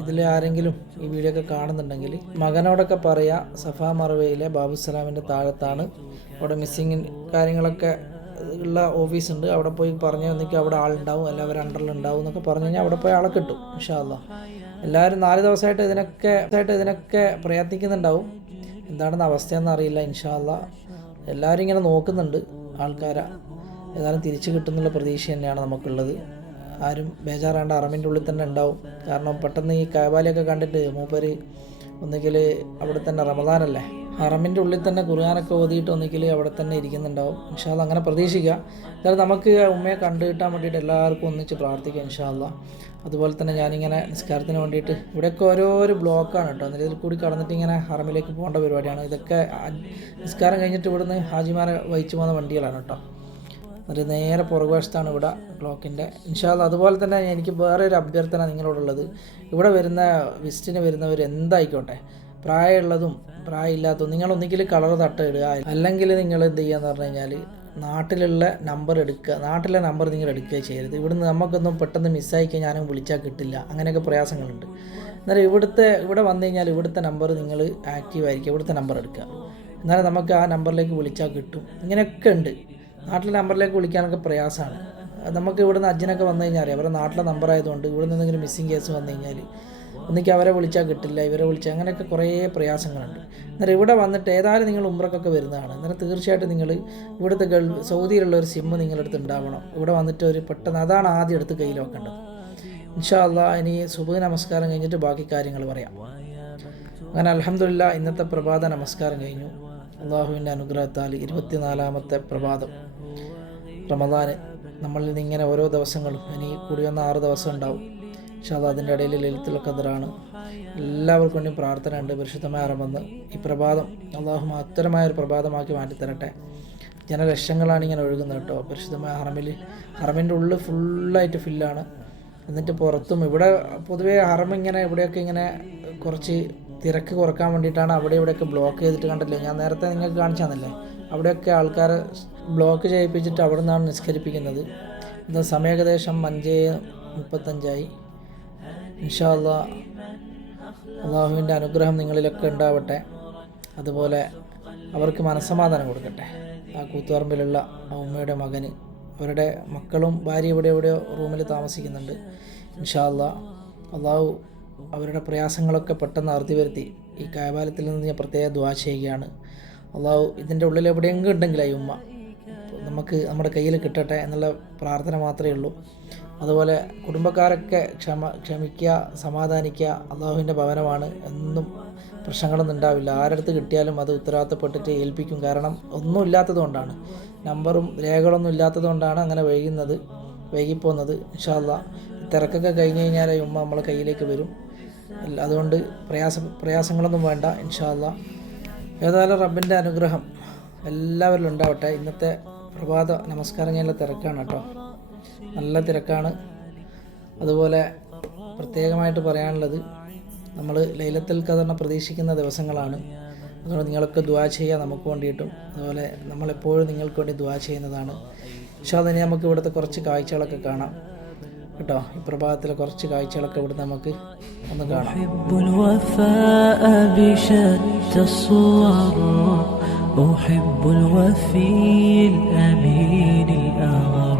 ഇതിൽ ആരെങ്കിലും ഈ വീഡിയോ ഒക്കെ കാണുന്നുണ്ടെങ്കിൽ മകനോടൊക്കെ പറയാ സഫാ മറവയിലെ ബാബുസലാമിന്റെ താഴത്താണ്. അവിടെ മിസ്സിങ് കാര്യങ്ങളൊക്കെ ഉള്ള ഓഫീസുണ്ട് അവിടെ പോയി പറഞ്ഞു വന്നിട്ട് അവിടെ ആളുണ്ടാവും എല്ലാവരും അണ്ടറിൽ ഉണ്ടാവും എന്നൊക്കെ പറഞ്ഞു കഴിഞ്ഞാൽ അവിടെ പോയി ആളെ കിട്ടും ഇൻഷാല്ല എല്ലാവരും നാല് ദിവസമായിട്ട് ഇതിനൊക്കെ ആയിട്ട് ഇതിനൊക്കെ പ്രയത്നിക്കുന്നുണ്ടാവും. എന്താണെന്ന് അവസ്ഥയെന്ന് അറിയില്ല ഇൻഷാല്ല എല്ലാവരും ഇങ്ങനെ നോക്കുന്നുണ്ട് ആൾക്കാരെ. ഏതായാലും തിരിച്ചു കിട്ടുന്നുള്ള പ്രതീക്ഷ തന്നെയാണ് നമുക്കുള്ളത്. ആരും ബേജാറാണ്ട് അറമിന്റെ ഉള്ളിൽ തന്നെ ഉണ്ടാവും. കാരണം പെട്ടെന്ന് ഈ കായബാലിയൊക്കെ കണ്ടിട്ട് മൂപ്പര് ഒന്നുകിൽ അവിടെ തന്നെ റമദാനല്ലേ? ഹറമിന്റെ ഉള്ളിൽ തന്നെ ഖുർആാനൊക്കെ ഓതിയിട്ട് ഒന്നിക്കൽ അവിടെ തന്നെ ഇരിക്കുന്നുണ്ടാവും. ഇൻഷാല്ല അങ്ങനെ പ്രതീക്ഷിക്കുക. എന്തായാലും നമുക്ക് ഉമ്മയെ കണ്ടു കിട്ടാൻ വേണ്ടിയിട്ട് എല്ലാവർക്കും ഒന്നിച്ച് പ്രാർത്ഥിക്കാം ഇൻഷാല്ല അതുപോലെ തന്നെ ഞാനിങ്ങനെ നിസ്കാരത്തിന് വേണ്ടിയിട്ട് ഇവിടെയൊക്കെ ഓരോരോ ബ്ലോക്കാണ് കേട്ടോ. എന്നിട്ട് ഇതിൽ കൂടി കടന്നിട്ട് ഇങ്ങനെ ഹറമിലേക്ക് പോകേണ്ട പരിപാടിയാണ്. ഇതൊക്കെ നിസ്കാരം കഴിഞ്ഞിട്ട് ഇവിടുന്ന് ഹാജിമാരെ വഹിച്ചു പോകുന്ന വണ്ടികളാണ് കേട്ടോ. ഒരു നേരെ പുറകുവശത്താണ് ഇവിടെ ബ്ലോക്കിന്റെ ഇൻഷാല്ല അതുപോലെ തന്നെ എനിക്ക് വേറെ ഒരു അഭ്യർത്ഥന നിങ്ങളോടുള്ളത്. ഇവിടെ വരുന്ന വിസിറ്റിന് വരുന്നവർ എന്തായിക്കോട്ടെ? പ്രായമുള്ളതും പ്രായമില്ലാത്തതും. നിങ്ങൾ ഒന്നുകിൽ കളർ തട്ട ഇടുക അല്ലെങ്കിൽ നിങ്ങൾ എന്ത് ചെയ്യുകയെന്ന് പറഞ്ഞു കഴിഞ്ഞാൽ നാട്ടിലുള്ള നമ്പർ എടുക്കുക. നാട്ടിലെ നമ്പർ നിങ്ങൾ എടുക്കുക ചെയ്യരുത്. ഇവിടുന്ന് നമുക്കൊന്നും പെട്ടെന്ന് മിസ്സായി കഴിഞ്ഞാൽ ഞാനും വിളിച്ചാൽ കിട്ടില്ല. അങ്ങനെയൊക്കെ പ്രയാസങ്ങളുണ്ട്. എന്നാലും ഇവിടുത്തെ ഇവിടെ വന്നു കഴിഞ്ഞാൽ ഇവിടുത്തെ നമ്പർ നിങ്ങൾ ആക്റ്റീവ് ആയിരിക്കുക. ഇവിടുത്തെ നമ്പർ എടുക്കുക. എന്നാലും നമുക്ക് ആ നമ്പറിലേക്ക് വിളിച്ചാൽ കിട്ടും. ഇങ്ങനെയൊക്കെ ഉണ്ട്. നാട്ടിലെ നമ്പറിലേക്ക് വിളിക്കാനൊക്കെ പ്രയാസമാണ്. നമുക്ക് ഇവിടുന്ന് അജ്ജനൊക്കെ വന്നു കഴിഞ്ഞാൽ അറിയാം അവരുടെ നാട്ടിലെ നമ്പർ ആയതുകൊണ്ട് ഇവിടുന്ന് എന്തെങ്കിലും മിസ്സിങ് കേസ് വന്നു കഴിഞ്ഞാൽ ഒന്നിക്ക് അവരെ വിളിച്ചാൽ കിട്ടില്ല ഇവരെ വിളിച്ചാൽ അങ്ങനെയൊക്കെ കുറേ പ്രയാസങ്ങളുണ്ട്. അന്നേരം ഇവിടെ വന്നിട്ട് ഏതായാലും നിങ്ങൾ ഉമ്രക്കൊക്കെ വരുന്നതാണ്. അന്നേരം തീർച്ചയായിട്ടും നിങ്ങൾ ഇവിടുത്തെ ഗൾഫ് സൗദിയിലുള്ള ഒരു സിമ്മ് നിങ്ങളടുത്ത് ഉണ്ടാവണം. ഇവിടെ വന്നിട്ട് ഒരു പെട്ടെന്ന് അതാണ് ആദ്യം എടുത്ത് കയ്യിൽ വെക്കേണ്ടത്. ഇൻഷാ അള്ളാ ഇനി സുബഹ നമസ്കാരം കഴിഞ്ഞിട്ട് ബാക്കി കാര്യങ്ങൾ പറയാം. അങ്ങനെ അലഹമില്ല ഇന്നത്തെ പ്രഭാത നമസ്കാരം കഴിഞ്ഞു. അള്ളാഹുവിന്റെ അനുഗ്രഹത്താൽ ഇരുപത്തിനാലാമത്തെ പ്രഭാതം. റമദാന് നമ്മളിൽ നിന്ന് ഇങ്ങനെ ഓരോ ദിവസങ്ങളും ഇനി കൂടി വന്ന ആറ് ദിവസം ഉണ്ടാവും. പക്ഷേ അത് അതിന്റെ ഇടയിൽ ലളിത്തുൽ ഖദറാണ്. എല്ലാവർക്കും വേണ്ടിയും പ്രാർത്ഥന ഉണ്ട് പരിശുദ്ധമായ റമന്ന് ഈ പ്രഭാതം അള്ളാഹു അത്തരമായ ഒരു പ്രഭാതമാക്കി മാറ്റിത്തരട്ടെ. ജനലക്ഷങ്ങളാണ് ഇങ്ങനെ ഒഴുകുന്നത് കേട്ടോ. പരിശുദ്ധമായ ഹറമിൽ ഹറമിന്റെ ഉള്ളിൽ ഫുള്ളായിട്ട് ഫില്ലാണ്. എന്നിട്ട് പുറത്തും ഇവിടെ പൊതുവേ ഹറം ഇങ്ങനെ ഇവിടെയൊക്കെ ഇങ്ങനെ കുറച്ച് തിരക്ക് കുറയ്ക്കാൻ വേണ്ടിയിട്ടാണ് അവിടെ ഇവിടെയൊക്കെ ബ്ലോക്ക് ചെയ്തിട്ട് കണ്ടല്ലോ? ഞാൻ നേരത്തെ നിങ്ങൾക്ക് കാണിച്ചു തന്നല്ലേ അവിടെയൊക്കെ ആൾക്കാർ ബ്ലോക്ക് ചെയ്യിപ്പിച്ചിട്ട് അവിടെ നിന്നാണ് നിസ്കരിപ്പിക്കുന്നത്. ഇന്ന് സമയം ഏകദേശം അഞ്ച് മുപ്പത്തഞ്ചായി. ഇൻഷാ അള്ളാ അള്ളാഹുവിന്റെ അനുഗ്രഹം നിങ്ങളിലൊക്കെ ഉണ്ടാവട്ടെ. അതുപോലെ അവർക്ക് മനസ്സമാധാനം കൊടുക്കട്ടെ. ആ കൂത്തുപറമ്പിലുള്ള ആ ഉമ്മയുടെ മകന് അവരുടെ മക്കളും ഭാര്യ ഇവിടെ എവിടെയോ റൂമിൽ താമസിക്കുന്നുണ്ട്. ഇൻഷാല്ല അള്ളാ അള്ളാഹു അവരുടെ പ്രയാസങ്ങളൊക്കെ പെട്ടെന്ന് അറുതി വരുത്തി. ഈ കായബാലത്തിൽ നിന്ന് ഞാൻ പ്രത്യേക ദ്വാ ചെയ്യുകയാണ്. അള്ളാഹു ഇതിന്റെ ഉള്ളിൽ എവിടെയെങ്കിലും ഉണ്ടെങ്കിലായി ഉമ്മ നമുക്ക് നമ്മുടെ കയ്യിൽ കിട്ടട്ടെ എന്നുള്ള പ്രാർത്ഥന മാത്രമേ ഉള്ളൂ. അതുപോലെ കുടുംബക്കാരൊക്കെ ക്ഷമ ക്ഷമിക്കുക സമാധാനിക്കുക അള്ളാഹുവിന്റെ ഭവനമാണ്. എന്നും പ്രശ്നങ്ങളൊന്നും ഉണ്ടാവില്ല ആരടുത്ത് കിട്ടിയാലും അത് ഉത്തരവാദിത്തപ്പെട്ടിട്ട് ഏൽപ്പിക്കും. കാരണം ഒന്നും ഇല്ലാത്തത് കൊണ്ടാണ്. നമ്പറും രേഖകളൊന്നും ഇല്ലാത്തത് കൊണ്ടാണ് അങ്ങനെ വൈകുന്നത് വൈകിപ്പോകുന്നത് ഇൻഷാല്ല തിരക്കൊക്കെ കഴിഞ്ഞ് കഴിഞ്ഞാൽ ഉമ്മ നമ്മളെ കയ്യിലേക്ക് വരും. അതുകൊണ്ട് പ്രയാസ പ്രയാസങ്ങളൊന്നും വേണ്ട ഇൻഷാല്ല ഏതായാലും റബ്ബിന്റെ അനുഗ്രഹം എല്ലാവരിലും ഉണ്ടാവട്ടെ. ഇന്നത്തെ പ്രഭാത നമസ്കാരം ഞാനുള്ള തിരക്കാണ് കേട്ടോ. നല്ല തിരക്കാണ് അതുപോലെ പ്രത്യേകമായിട്ട് പറയാനുള്ളത് നമ്മൾ ലൈലത്തുൽ ഖദറിനെ പ്രതീക്ഷിക്കുന്ന ദിവസങ്ങളാണ് അതുകൊണ്ട് നിങ്ങളൊക്കെ ദ്വാ ചെയ്യുക നമുക്ക് വേണ്ടിയിട്ടും അതുപോലെ നമ്മളെപ്പോഴും നിങ്ങൾക്ക് വേണ്ടി ദ്വാ ചെയ്യുന്നതാണ് പക്ഷേ അതിന് നമുക്ക് ഇവിടുത്തെ കുറച്ച് കാഴ്ചകളൊക്കെ കാണാം കേട്ടോ ഈ പ്രഭാതത്തിലെ കുറച്ച് കാഴ്ചകളൊക്കെ ഇവിടുന്ന് നമുക്ക് ഒന്ന് കാണാം أحب الوفاء بشتى الصور أحب الوفي الأمين الأغر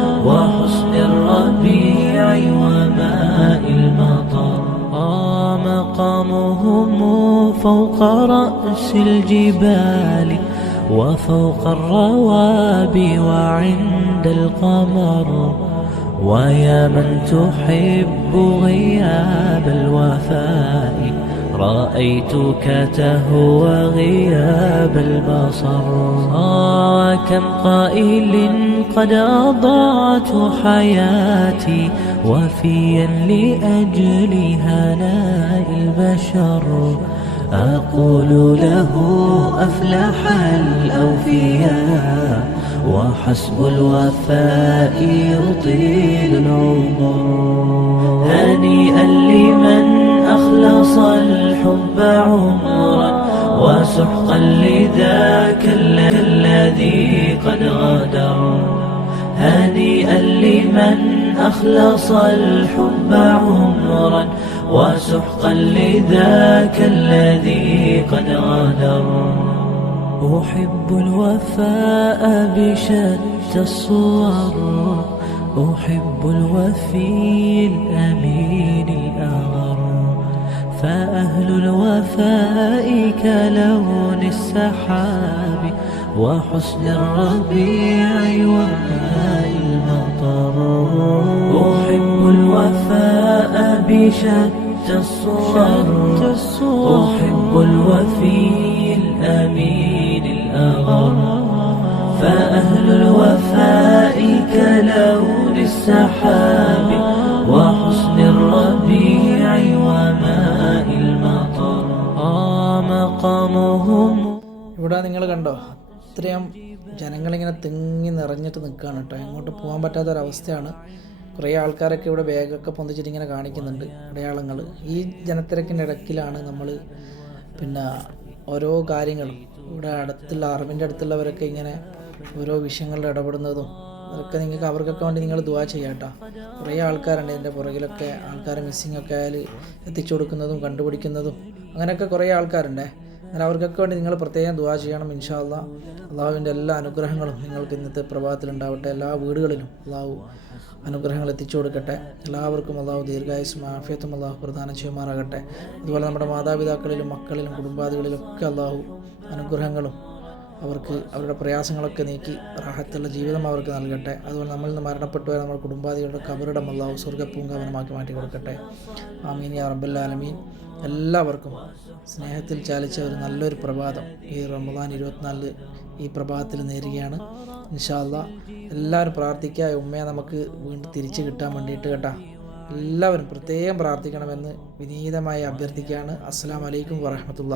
مقامهم فوق رأس الجبال وفوق الروابي وعند القمر. ويا من تحب غياب الوفاء رأيتك تهوى غياب البصر. آه كم قائل قد أضعت حياتي وفيا لأجل هناء البشر أقول له أفلح الأوفياء وحسب الوفاء يطيل العمر. هنيئا لمن أخلص الحب عمرا وسحقا لذاك الذي قد غدر هنيئا لمن أخلص الحب عمرا وسحقا لذاك الذي قد غدر أحب الوفاء بشتى الصور أحب الوفي الأمين الأغر. فأهل الوفاء كلون السحاب. وحسن الربيع وماء المطر أحب الوفاء بشتى الصور أحب الوفي الأمين الأغر فأهل الوفاء كلون السحاب وحسن الربيع وماء المطر آه مقامهم ഇവിടെ നിങ്ങൾ കണ്ടോ ഇത്രയും ജനങ്ങളിങ്ങനെ തിങ്ങി നിറഞ്ഞിട്ട് നിൽക്കുകയാണ് കേട്ടോ. എങ്ങോട്ട് പോകാൻ പറ്റാത്തൊരവസ്ഥയാണ്. കുറേ ആൾക്കാരൊക്കെ ഇവിടെ ബാഗൊക്കെ പൊന്തിച്ചിട്ട് ഇങ്ങനെ കാണിക്കുന്നുണ്ട് അടയാളങ്ങൾ. ഈ ജനത്തിരക്കിന്റെ ഇടയ്ക്കിലാണ് നമ്മൾ പിന്നെ ഓരോ കാര്യങ്ങളും ഇവിടെ അടുത്തുള്ള അറിവിന്റെ അടുത്തുള്ളവരൊക്കെ ഇങ്ങനെ ഓരോ വിഷയങ്ങളിൽ ഇടപെടുന്നതും അതൊക്കെ നിങ്ങൾക്ക് അവർക്കൊക്കെ വേണ്ടി നിങ്ങൾ ദുവാ ചെയ്യാട്ടോ കുറേ ആൾക്കാരുണ്ട് ഇതിന്റെ പുറകിലൊക്കെ. ആൾക്കാർ മിസ്സിങ്ങൊക്കെ ആയാൽ എത്തിച്ചു കൊടുക്കുന്നതും കണ്ടുപിടിക്കുന്നതും അങ്ങനെയൊക്കെ കുറേ ആൾക്കാരുണ്ടേ. എന്നാൽ അവർക്കൊക്കെ വേണ്ടി നിങ്ങൾ പ്രത്യേകം ദുവാ ചെയ്യണം ഇൻഷാ അല്ലാ അള്ളാഹുവിന്റെ എല്ലാ അനുഗ്രഹങ്ങളും നിങ്ങൾക്ക് ഇന്നത്തെ പ്രഭാതത്തിൽ പ്രഭാതത്തിലുണ്ടാവട്ടെ. എല്ലാ വീടുകളിലും അള്ളാഹു അനുഗ്രഹങ്ങൾ എത്തിച്ചു കൊടുക്കട്ടെ. എല്ലാവർക്കും അള്ളാഹു ദീർഘായുസും ആഫിയത്തും അള്ളാഹു പ്രധാനം ചെയ്യുമാറാകട്ടെ. അതുപോലെ നമ്മുടെ മാതാപിതാക്കളിലും മക്കളിലും കുടുംബാദികളിലും ഒക്കെ അള്ളാഹു അനുഗ്രഹങ്ങളും അവർക്ക് അവരുടെ പ്രയാസങ്ങളൊക്കെ നീക്കി റാഹത്തുള്ള ജീവിതം അവർക്ക് നൽകട്ടെ. അതുപോലെ നമ്മളിൽ നിന്ന് മരണപ്പെട്ടു പോയ നമ്മുടെ കുടുംബാദികളുടെ കബറിടം അള്ളാഹു സ്വർഗപ്പൂങ്കാവനമാക്കി മാറ്റി കൊടുക്കട്ടെ ആമീൻ യാ റബ്ബല്ലാലമീൻ എല്ലാവർക്കും സ്നേഹത്തിൽ ചാലിച്ച ഒരു നല്ലൊരു പ്രഭാതം ഈ റമദാൻ ഇരുപത്തിനാലിൽ ഈ പ്രഭാതത്തിൽ നേരുകയാണ്. ഇൻഷാല്ല എല്ലാവരും പ്രാർത്ഥിക്കുക ഉമ്മയെ നമുക്ക് വീണ്ടും തിരിച്ചു കിട്ടാൻ വേണ്ടിയിട്ട് കേട്ടാ. എല്ലാവരും പ്രത്യേകം പ്രാർത്ഥിക്കണമെന്ന് വിനീതമായി അഭ്യർത്ഥിക്കുകയാണ്. അസ്സാം വലൈക്കും വറഹമത്തുള്ള